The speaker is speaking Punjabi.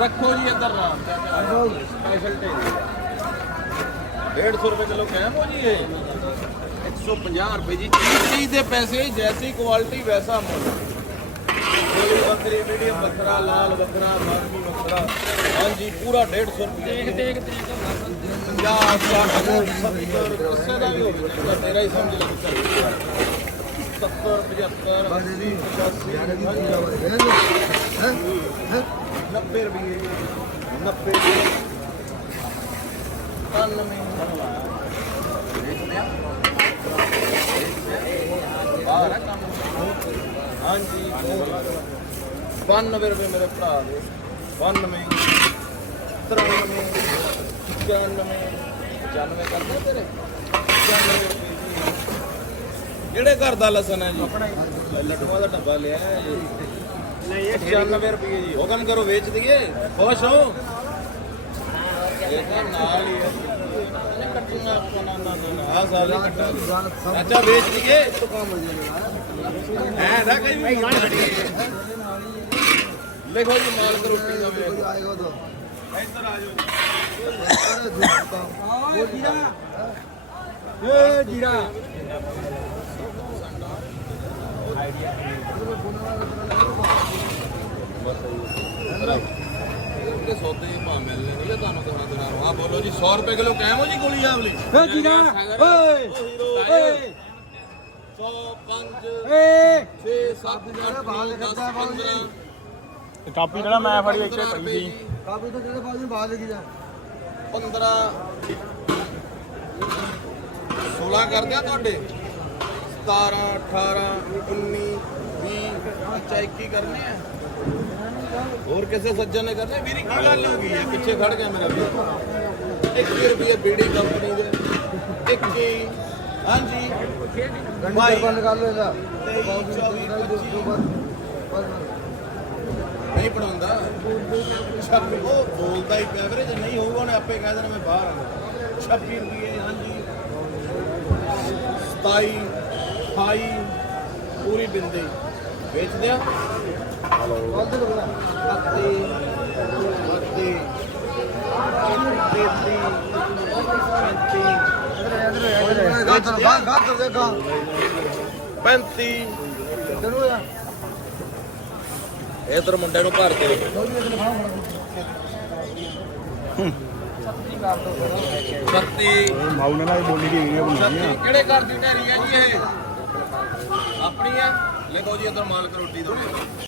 ਰੱਖੋ ਜੀ ਇੱਧਰ ਨਾਮ ਸਪੈਸ਼ਲ ਢੇਰੀ 150 ਰੁਪਏ ਕਿਲੋ ਕੈਮ ਹੋ ਜੀ ਇਹ। 150 ਰੁਪਏ ਜੀ। ਚੀਜ਼ ਦੇ ਪੈਸੇ ਜੈਸੀ ਕੁਆਲਿਟੀ ਵੈਸਾ ਮੁੱਲ। ਬੱਕਰੀ ਮੀਡੀਅਮ ਬੱਕਰਾ ਲਾਲ ਬੱਕਰਾ ਮਾਰਮੀ ਬੱਕਰਾ। ਹਾਂਜੀ ਪੂਰਾ 150 ਰੁਪਏ। ਦੇਖ ਦੇਖ ਦੇਖ। 50 60 70 ਕਿਸੇ ਦਾ ਵੀ ਹੋਵੇ ਤੇਰਾ ਹੀ ਸਮਝ ਲੈ ਚੱਲ 70 75 80 90 ਰੁਪਏ 90 ਬਾਹਰ ਆ ਕੰਮ ਹਾਂਜੀ 92 ਰੁਪਏ ਮੇਰੇ ਭਰਾ ਦੇ। 92 93 95 95 ਕਰਦੇ ਤੇਰੇ। 95 ਰੁਪਏ ਜੀ ਕਿਹੜੇ ਘਰ ਦਾ ਲਸਣ ਹੈ ਜੀ? ਲੱਡੂਆਂ ਦਾ ਡੱਬਾ ਲਿਆ ਹੈ। ਜੀ ਨਹੀਂ ਇਹ 96 ਰੁਪਏ ਜੀ। ਹੁਕਮ ਕਰੋ ਵੇਚ ਦਈਏ। ਖੁਸ਼ ਹੋ। ਇਹ ਤਾਂ ਨਾਲ ਹੀ ਹੈ ਇਹ ਕੱਟੂਗਾ ਆਪਾਂ ਨਾ ਨਾ ਨਾ ਆ ਸਾਰੇ ਕੱਟਾ। ਅੱਛਾ ਵੇਚ ਦਈਏ। ਹੈ ਨਾ ਕਈ ਵੀ ਲਿਖੋ ਜੀ ਮਾਲਕ ਰੋਟੀ ਦਾ ਵੇਚ ਇੱਧਰ ਆ ਜਾਓ ਇਹ ਸੌਦੇ ਹੀ ਭਾਅ ਮਿਲਨੇ ਨਹੀਂ ਇਹ ਤੁਹਾਨੂੰ ਦਿਨਾਂ ਦਿਨਾਂ ਨੂੰ ਆ ਬੋਲੋ ਜੀ 100 ਰੁਪਏ ਕਿਲੋ ਕਹਿਮ ਹੋ ਜੀ ਗੋਲੀ ਆਵਲੀ ਏ ਜੀਰਾ ਓਏ ਓਏ 100 5 ਏ 6 7 8 9 10 15 ਕਾਪੀ ਜਿਹੜਾ ਮੈਂ ਫੜੀ ਇੱਥੇ ਪਈ ਸੀ। ਕਾਬੂ ਤੋਂ ਜਿਹੜੇ ਬਾਅਦ ਬਾਹਰ ਲੈ ਕੇ ਜਾ 15 16 ਕਰਦੇ ਆ ਤੁਹਾਡੇ? 17 18 19 20 ਅੱਛਾ 21 ਕਰਨੇ ਆ? ਹੋਰ ਕਿਸੇ ਸੱਜਣ ਨੇ ਕਰਨੇ? ਵੀਰੇ ਕੀ ਗੱਲ ਹੋ ਗਈ ਹੈ ਪਿੱਛੇ ਖੜ ਗਿਆ ਮੇਰਾ ਵੀਰ। 21 ਰੁਪਏ ਬੀੜੀ ਕੰਪਨੀ ਦੇ। 21 ਹਾਂਜੀ। ਬਾਈ ਬੰਦ ਕਰ ਲੋ ਇਹਦਾ। 23 24 ਨਹੀਂ ਪੜਾਉਂਦਾ ਉਹ ਬੋਲਦਾ ਹੀ ਪਿਆ ਵੀਰੇ ਜੇ ਨਹੀਂ ਹੋਊਗਾ ਉਹਨੇ ਆਪੇ ਕਹਿ ਦੇਣਾ ਮੈਂ ਬਾਹਰ ਆਉਂਦਾ 26 ਰੁਪਏ ਹਾਂਜੀ। 27 28 ਪੂਰੀ ਬਿੰਦੇ। ਵੇਚਦੇ ਆ ਬੰਦ ਲੋ ਬਣਾ 31 32 ਗਾਤਰ ਗਾਤਰ ਦੇ ਗਾ 35 ਚਲੋ ਯਾਰ ਇਧਰ ਮੁੰਡੇ ਨੂੰ ਭਰ ਦੇ ਸੱਤੀ ਮਾਊ ਨੇ ਨਾਲ ਬੋਲੀ ਦੀ ਵੀਡੀਓ ਸੱਤੀ ਕਿਹੜੇ ਘਰ ਦੀ ਢੇਰੀ ਜੀ ਇਹ? ਆਪਣੀ ਹੈ। ਲਿਖੋ ਜੀ ਅੰਦਰ ਮਾਲਕ ਰੋਟੀ ਦਾ।